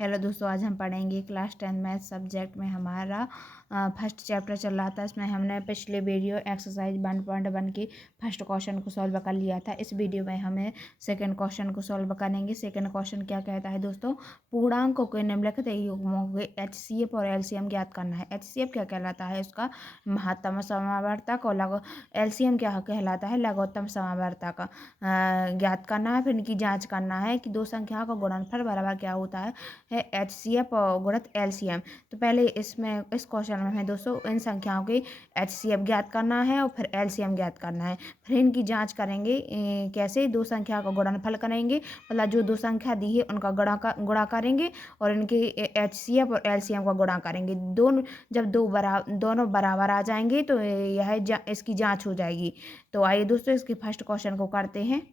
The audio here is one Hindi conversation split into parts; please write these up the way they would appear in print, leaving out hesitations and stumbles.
हेलो दोस्तों, आज हम पढ़ेंगे क्लास 10 मैथ सब्जेक्ट में हमारा फर्स्ट चैप्टर चल रहा था। इसमें हमने पिछले वीडियो एक्सरसाइज 1.1 की फर्स्ट क्वेश्चन को सॉल्व कर लिया था। इस वीडियो में हमें सेकंड क्वेश्चन को सॉल्व करेंगे। सेकंड क्वेश्चन क्या कहता है दोस्तों, पूर्णांकों के निम्नलिखित युग्मों के HCF और LCM ज्ञात करना है। HCF क्या कहलाता है, उसका महत्तम समावर्तक, और LCM क्या कहलाता है, लघुत्तम समावर्तक ज्ञात करना है। फिर इनकी जाँच करना है कि दो संख्याओं का गुणनफल बराबर क्या होता है HCF और गुणित LCM। तो पहले इसमें इस क्वेश्चन में हमें दोस्तों इन संख्याओं के HCF ज्ञात करना है और फिर LCM ज्ञात करना है। फिर इनकी जांच करेंगे कैसे, दो संख्या का गुणनफल करेंगे, मतलब जो दो संख्या दी है उनका गुणा करेंगे और इनके HCF और LCM का गुणा करेंगे। जब दोनों बराबर आ जाएंगे तो इसकी जाँच हो जाएगी। तो आइए दोस्तों इसके फर्स्ट क्वेश्चन को करते हैं।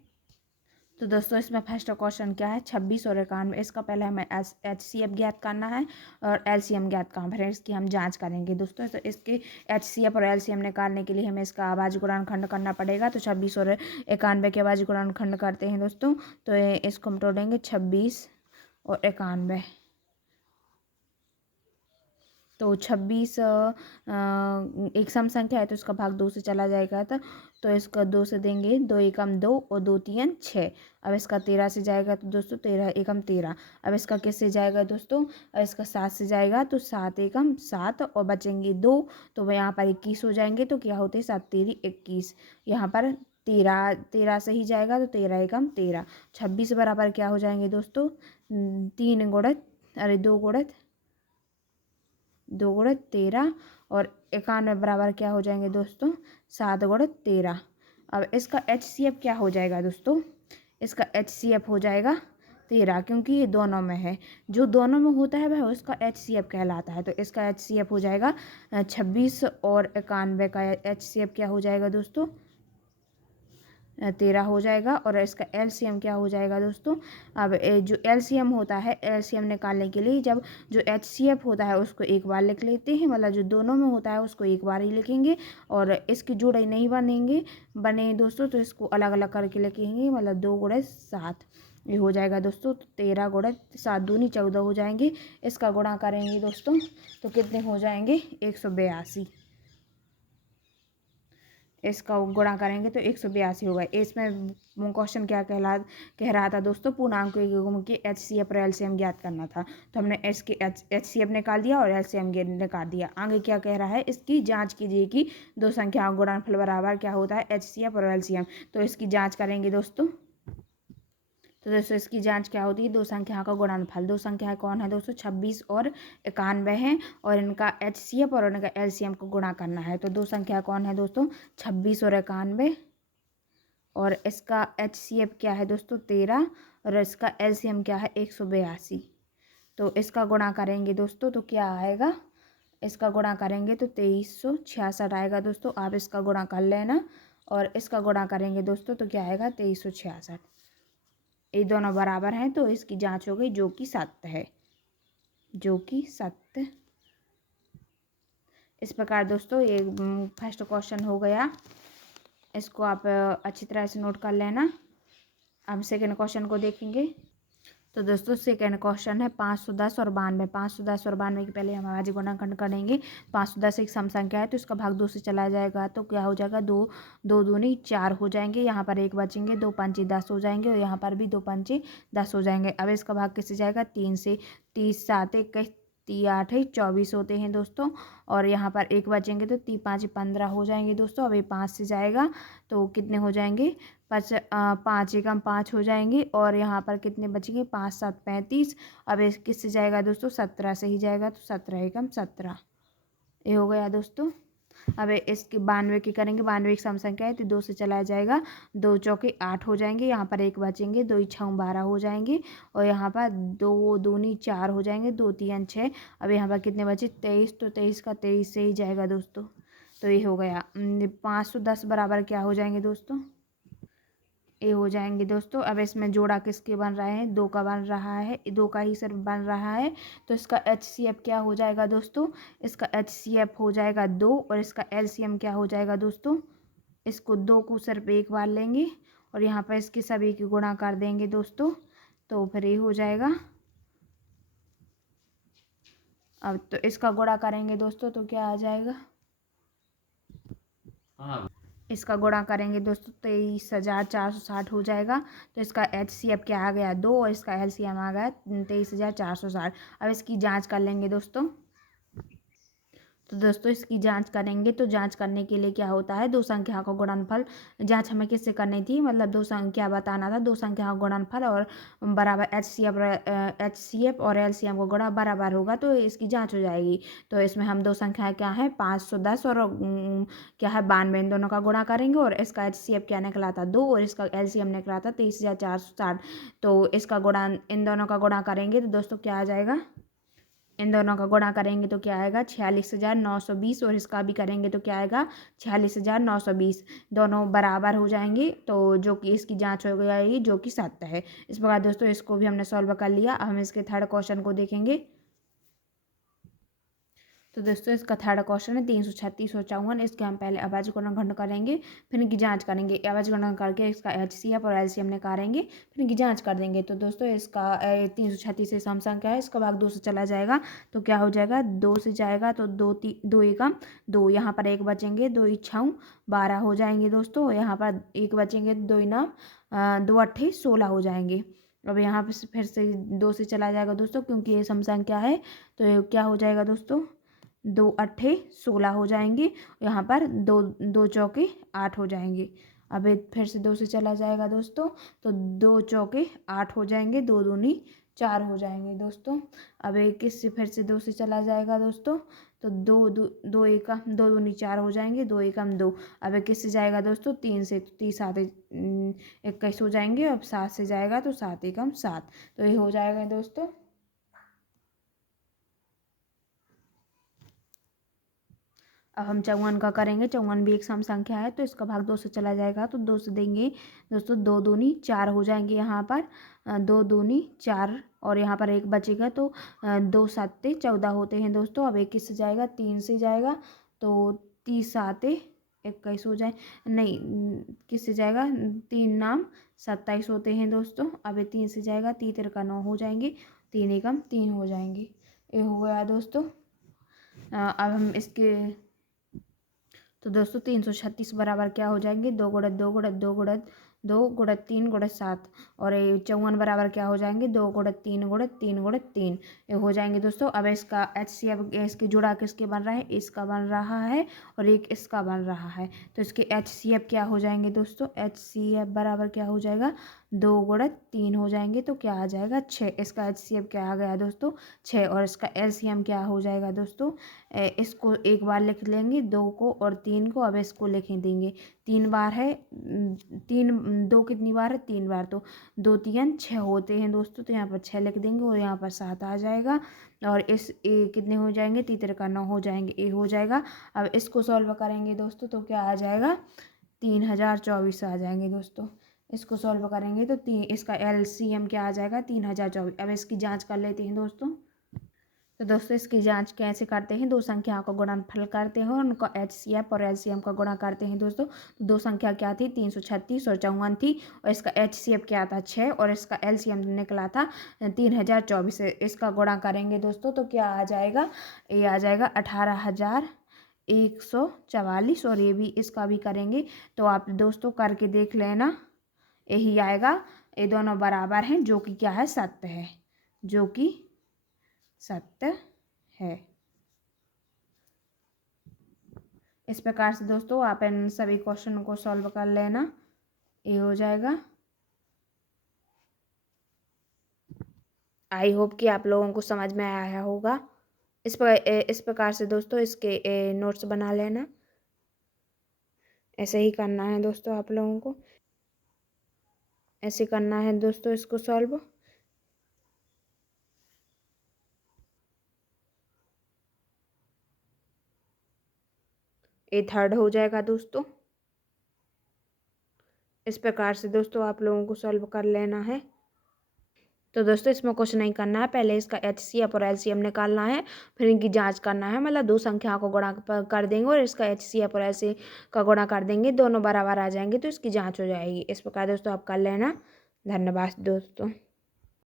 तो दोस्तों इसमें फर्स्ट क्वेश्चन क्या है, 26 और 91। इसका पहले हमें HCF ज्ञात करना है और LCM ज्ञात करना है। फिर इसकी हम जांच करेंगे दोस्तों। तो इसके HCF और LCM निकालने के लिए हमें इसका अभाज्य गुणनखंड करना पड़ेगा। तो 26 और 91 के अभाज्य गुणनखंड करते हैं दोस्तों। तो इसको हम तोड़ेंगे 26 और 91। तो 26 एक सम संख्या है तो इसका भाग 2 से चला जाएगा। तो इसका 2 से देंगे, 2 एकम 2 और 2 तीन 6। अब इसका 13 से जाएगा तो दोस्तों 13 एकम 13। अब इसका किससे जाएगा दोस्तों, अब इसका 7 से जाएगा तो 7 एकम 7 और बचेंगे 2। तो वह यहाँ पर 21 हो जाएंगे। तो क्या होते हैं, 7 तेरी 21। यहाँ पर 13 से ही जाएगा तो 13 एकम 13। 26 बराबर क्या हो जाएंगे दोस्तों, 2 गुणित 13 और 91 बराबर क्या हो जाएंगे दोस्तों, 7 गुणित 13। अब इसका HCF क्या हो जाएगा दोस्तों, इसका HCF हो जाएगा 13, क्योंकि ये दोनों में है। जो दोनों में होता है वह उसका HCF कहलाता है। तो इसका HCF हो जाएगा 26 और 91 का HCF क्या हो जाएगा दोस्तों, 13 हो जाएगा। और इसका LCM क्या हो जाएगा दोस्तों, अब जो LCM होता है, LCM निकालने के लिए जब जो HCF होता है उसको एक बार लिख लेते हैं, मतलब जो दोनों में होता है उसको एक बार ही लिखेंगे। और इसकी जोड़े नहीं बने दोस्तों तो इसको अलग अलग करके लिखेंगे, मतलब 2 गुणित 7 ये हो जाएगा दोस्तों। 13 गुणित 7 दूनी 14 हो जाएंगे। इसका गुणा करेंगे दोस्तों तो कितने हो जाएंगे, 182। इसका गुणा करेंगे तो 182 होगा। इसमें क्वेश्चन क्या कह रहा था दोस्तों, पूर्णांकों के युग्म की HCF और LCM ज्ञात करना था। तो हमने इसकी HCF निकाल दिया और LCM निकाल दिया। आगे क्या कह रहा है, इसकी जांच कीजिए कि दो संख्याओं का गुणनफल बराबर क्या होता है HCF और LCM। तो इसकी जाँच करेंगे दोस्तों। तो दोस्तों इसकी जांच क्या होती है, दो संख्याओं का गुणनफल। दो संख्याएं कौन है दोस्तों, 26 और 91 है, और इनका HCF और इनका LCM को गुणा करना है। तो दो संख्या कौन है दोस्तों, 26 और 91, और इसका HCF क्या है दोस्तों 13, और इसका LCM क्या है 182। तो इसका गुणा करेंगे दोस्तों तो क्या आएगा, इसका गुणा करेंगे तो 2366 आएगा दोस्तों। आप इसका गुणा कर लेना, और इसका गुणा करेंगे दोस्तों तो क्या आएगा 2366। ये दोनों बराबर हैं तो इसकी जांच हो गई, जो कि सत्य है, जो कि सत्य। इस प्रकार दोस्तों ये फर्स्ट क्वेश्चन हो गया। इसको आप अच्छी तरह से नोट कर लेना। अब सेकंड क्वेश्चन को देखेंगे। तो दोस्तों सेकंड क्वेश्चन है 510 और 92। 510 और 92 के पहले हम अभाज्य गुणनखंड करेंगे। 510 एक सम संख्या है तो इसका भाग 2 से चला जाएगा। तो क्या हो जाएगा, 2 दूनी 4 हो जाएंगे। यहाँ पर 1 बचेंगे, 2 पंचे 10 हो जाएंगे, और यहाँ पर भी 2 पंचे 10 हो जाएंगे। अब इसका भाग किससे जाएगा, 3 से। 30 7 21 3 8 24 होते हैं दोस्तों। और यहाँ पर 1 बचेंगे तो 3 5 15 हो जाएंगे दोस्तों। अब ये 5 से जाएगा तो कितने हो जाएंगे, 5 एकम 5 हो जाएंगे। और यहाँ पर कितने बचेंगे, 5 7 35। अब इस किससे जाएगा दोस्तों, 17 से ही जाएगा। तो 17 एकम 17 ये हो गया दोस्तों। अब इसकी 92 की करेंगे। 92 एक सम संख्या है तो 2 से चला जाएगा। 2 चौके 8 हो जाएंगे, यहाँ पर 1 बचेंगे, 2 6 12 हो जाएंगे, और यहाँ पर 2 दूनी 4 हो जाएंगे, 2 3 6। अब यहाँ पर कितने बचे, 23। तो 23 का 23 से ही जाएगा दोस्तों। तो ये हो गया। 510 बराबर क्या हो जाएंगे दोस्तों, ये हो जाएंगे दोस्तों। अब इसमें जोड़ा किसके बन रहे हैं, 2 का बन रहा है, 2 का ही सिर्फ बन रहा है। तो इसका HCF क्या हो जाएगा दोस्तों, इसका HCF हो जाएगा 2, और इसका LCM क्या हो जाएगा दोस्तों, इसको 2 को सिर्फ एक बार लेंगे और यहाँ पर इसके सभी की गुणा कर देंगे दोस्तों। तो फिर ये हो जाएगा अब तो इसका गुणा करेंगे दोस्तों तो क्या आ जाएगा, इसका गुणा करेंगे दोस्तों 23,460 हो जाएगा। तो इसका HCF क्या आ गया 2 और इसका LCM आ गया 23,460। अब इसकी जांच कर लेंगे दोस्तों। तो दोस्तों इसकी जांच करेंगे, तो जांच करने के लिए क्या होता है, दो संख्या का गुणनफल। जांच हमें किससे करनी थी, मतलब दो संख्या बताना था, दो संख्या का गुणनफल और बराबर HCF और LCM को गुणा बराबर होगा तो इसकी जांच हो जाएगी। तो इसमें हम दो संख्याएं क्या है 510 और क्या है 92, इन दोनों का गुणा करेंगे और इसका HCF क्या निकला था 2 और इसका LCM निकला था 23,460। तो इसका गुणा इन दोनों का गुणा करेंगे तो दोस्तों क्या आ जाएगा, इन दोनों का गुणा करेंगे तो क्या आएगा 46,920 और इसका भी करेंगे तो क्या आएगा 46,920। दोनों बराबर हो जाएंगे तो जो कि इसकी जांच हो जाएगी जो कि सत्य है। इस प्रकार दोस्तों इसको भी हमने सॉल्व कर लिया। अब हम इसके थर्ड क्वेश्चन को देखेंगे। तो दोस्तों इसका थर्ड क्वेश्चन है 336 और 54। इसके हम पहले अभाज्य गुणनखंड करेंगे, फिर इनकी जांच करेंगे। अभाज्य गुणनखंड करके इसका HCF और LCM निकालेंगे, फिर इनकी जांच कर देंगे। तो दोस्तों इसका 336 से सम संख्या है, इसका भाग 2 से चला जाएगा तो क्या हो जाएगा 2 से जाएगा तो 2 एकम 2, यहाँ पर 1 बचेंगे 2 छऊ 12 हो जाएंगे दोस्तों। यहाँ पर 1 बचेंगे 2 नाम 2 अट्ठे 16 हो जाएंगे। अब यहाँ पर फिर से 2 से चला जाएगा दोस्तों, क्योंकि ये सम संख्या है तो क्या हो जाएगा दोस्तों 2 अट्ठे 16 हो जाएंगे। यहाँ पर 2 चौके 8 हो जाएंगे। अब फिर से 2 से चला जाएगा दोस्तों तो 2 चौके 8 हो जाएंगे, 2 दूनी 4 हो जाएंगे दोस्तों। अब एक इससे फिर से 2 से चला जाएगा दोस्तों तो 2 एकम 2 दूनी 4 हो जाएंगे, 2 एकम 2। अब एक किससे जाएगा दोस्तों 3 से, तो 3 7 21 हो जाएंगे। अब 7 से जाएगा तो 7 एकम 7, तो ये हो जाएगा दोस्तों। अब हम 54 का करेंगे। 54 भी एक सम संख्या है तो इसका भाग 2 से चला जाएगा तो 2 से देंगे दोस्तों 2 दूनी 4 हो जाएंगे। यहाँ पर 2 दूनी 4 और यहाँ पर 1 बचेगा तो 2 सत्ते 14 होते हैं दोस्तों। अब 1 किससे जाएगा 3 से जाएगा तो 30 साते 21 हो जाए, नहीं किससे जाएगा 3 नाम 27 होते हैं दोस्तों। अब ये 3 से जाएगा 3 तिरका 9 हो जाएंगे, 3 एकम 3 हो जाएंगे। ये हो गया दोस्तों। अब हम इसके तो दोस्तों 336 बराबर क्या हो जाएंगे 2 गुणित 2 गुणित 2 गुणित 2 गुणित 3 गुणित 7 और 54 बराबर क्या हो जाएंगे 2 गुणित 3 गुणित 3 गुणित 3, ये हो जाएंगे दोस्तों। अब इसका HCF इसके जुड़ा किसके बन रहा है, इसका बन रहा है और एक इसका बन रहा है। तो इसके HCF क्या हो जाएंगे दोस्तों, HCF बराबर क्या हो जाएगा 2 गुणित 3 हो जाएंगे तो क्या आ जाएगा 6। इसका HCF क्या आ गया दोस्तों 6 और इसका LCM क्या हो जाएगा दोस्तों, इसको एक बार लिख लेंगे 2 को और 3 को। अब इसको लिखें देंगे 3 बार है 2 कितनी बार है 3 बार, तो 2 3 6 होते हैं दोस्तों। तो यहाँ पर 6 लिख देंगे और यहाँ पर 7 आ जाएगा और इस कितने हो जाएंगे 3 तिरका 9 हो जाएंगे, ए हो जाएगा। अब इसको सॉल्व करेंगे दोस्तों तो क्या आ जाएगा 3024 आ जाएंगे दोस्तों। इसको सॉल्व करेंगे तो इसका LCM क्या आ जाएगा 3024। अब इसकी जांच कर लेते हैं दोस्तों। तो दोस्तों इसकी जांच कैसे करते हैं, दो संख्याओं का गुणनफल करते हैं और उनका HCF और LCM का गुणा करते हैं दोस्तों। तो दो संख्या क्या थी 336 और 54 थी और इसका HCF क्या था 6 और इसका LCM निकला था 3024। इसका गुणा करेंगे दोस्तों तो क्या आ जाएगा, ये आ जाएगा 18,144 और ये भी इसका भी करेंगे तो आप दोस्तों करके देख लेना, यही आएगा। ये दोनों बराबर हैं जो कि क्या है सत्य है, जो कि सत्य है। इस प्रकार से दोस्तों आप इन सभी क्वेश्चनों को सॉल्व कर लेना, ये हो जाएगा। आई होप कि आप लोगों को समझ में आया होगा। इस प्रकार से दोस्तों इसके नोट्स बना लेना, ऐसे ही करना है दोस्तों आप लोगों को, ऐसे करना है दोस्तों इसको सॉल्व। ये थर्ड हो जाएगा दोस्तों। इस प्रकार से दोस्तों आप लोगों को सॉल्व कर लेना है। तो दोस्तों इसमें कुछ नहीं करना है, पहले इसका HCF और LCM निकालना है, फिर इनकी जांच करना है, मतलब दो संख्याओं को गुणा कर देंगे और इसका HCF और LCM का गुणा कर देंगे, दोनों बराबर आ जाएंगे तो इसकी जांच हो जाएगी। इस प्रकार दोस्तों आप कर लेना। धन्यवाद दोस्तों।